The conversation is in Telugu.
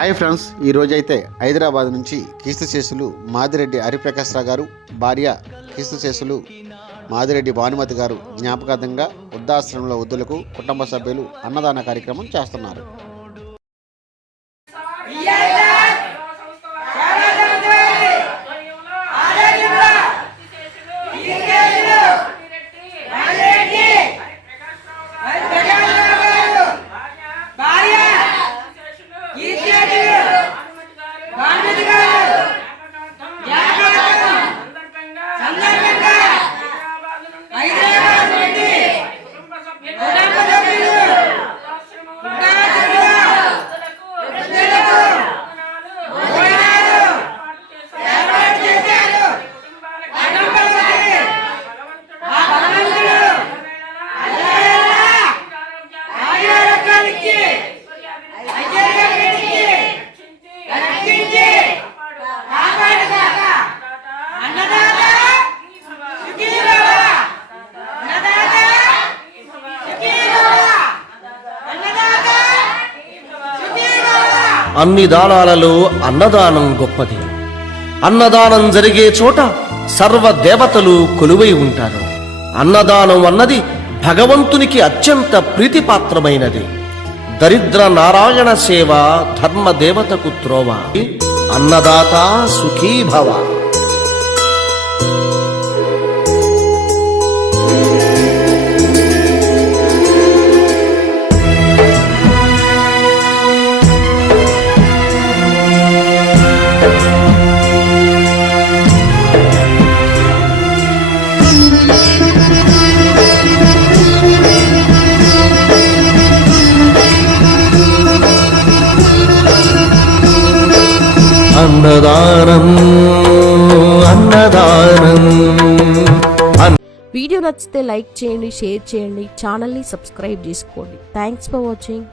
హాయ్ ఫ్రెండ్స్, ఈరోజైతే హైదరాబాద్ నుంచి క్రీస్తుశేషులు మాదిరెడ్డి హరిప్రకాష్ రావు గారు భార్య క్రీస్తుశేషులు మాదిరెడ్డి భానుమతి గారు జ్ఞాపకార్థంగా వృద్ధాశ్రమంలో వృద్ధులకు కుటుంబ సభ్యులు అన్నదాన కార్యక్రమం చేస్తున్నారు. అన్ని దానాలలో అన్నదానం గొప్పది. అన్నదానం జరిగే చోట సర్వ దేవతలు కొలువై ఉంటారు. అన్నదానం అన్నది భగవంతునికి అత్యంత ప్రీతిపాత్రమైనది. దరిద్ర నారాయణ సేవ ధర్మ దేవతకు త్రోవ. అన్నదాత సుఖీభవ. అన్నదానం అన్నదానం. వీడియో నచ్చితే లైక్ చేయండి, షేర్ చేయండి, ఛానల్ని సబ్స్క్రైబ్ చేసుకోండి. Thanks for watching.